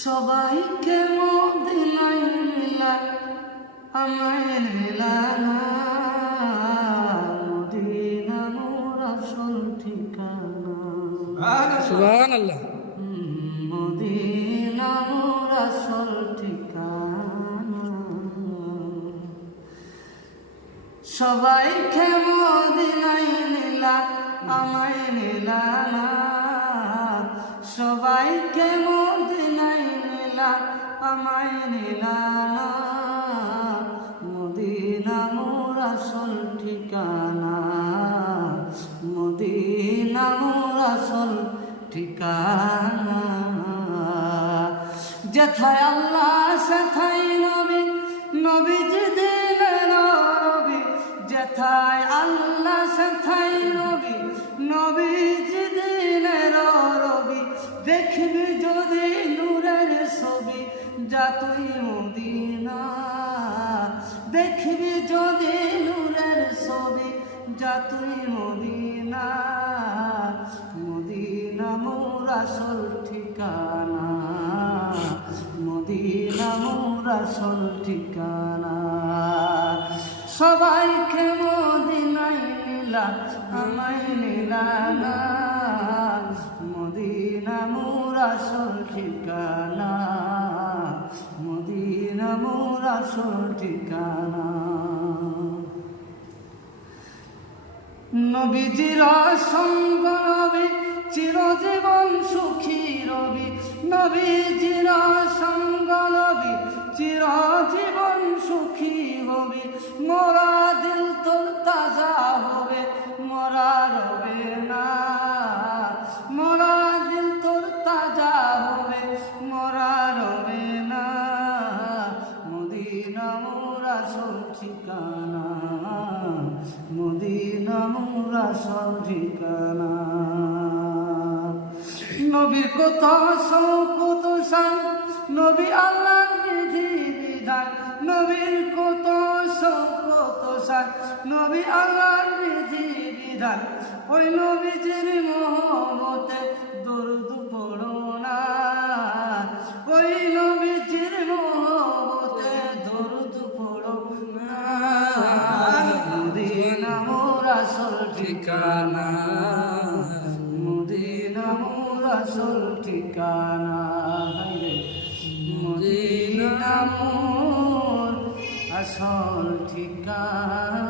সবাইকে মদিনায় নিলা আমায় নিলা না, মদিনা মোর আসল ঠিকানা। সুবহানাল্লাহ। মদিনা মোর আসল ঠিকানা। সবাইকে মদিনায় নিলা আমায় নিলা না, সবাইকে মদিনায় নিলা আমায় নিলা না, মদিনা মোর আসল ঠিকানা, মদিনা মোর আসল ঠিকানা। যেথায় আল্লাহ সেথায় নবী, নবীজি দিলেন রবি। যেথায় আল্লাহ সেথায় নবী, নবীজি দিলেন রবি। দেখবি যদি নূরের ছবি, যা তুই মদিনা। দেখবি যদি নূরের ছবি, যা তুই মদিনা। মদিনা মোর আসল ঠিকানা, মদিনা মোর আসল ঠিকানা। সবাইকে মদিনায় নিলা আমায় নিলা না, মদিনা মোর আসল ঠিকানা, মদিনা মোর আসল ঠিকানা। নবীজির সঙ্গ রবি, চিরজীবন সুখী রবি। নবীজির সঙ্গ রবি, চিরজীবন সুখী হবি। মোরা দিল তোর তাজা হবে, মোরা রবে না। মোরা দিল তোর তাজা হবে, মোরা রবে না। মদিনা মোর আসল ঠিকানা, মদিনা মোর আসল ঠিকানা। নবীর কত শৌকত শান, নবী আল্লাহর বিধি বিধান। নবীর কত শৌকত শান, নবী আল্লাহর বিধি বিধান। ওই নবীজির মহব্বতে দরুদ পড়ো না, ওই নবীজির মহব্বতে দরুদ পড়ো না। মদিনা মোর আসল ঠিকানা, মদিনা মোর আসল ঠিকানা। মদিনা মোর আসল ঠিকানা।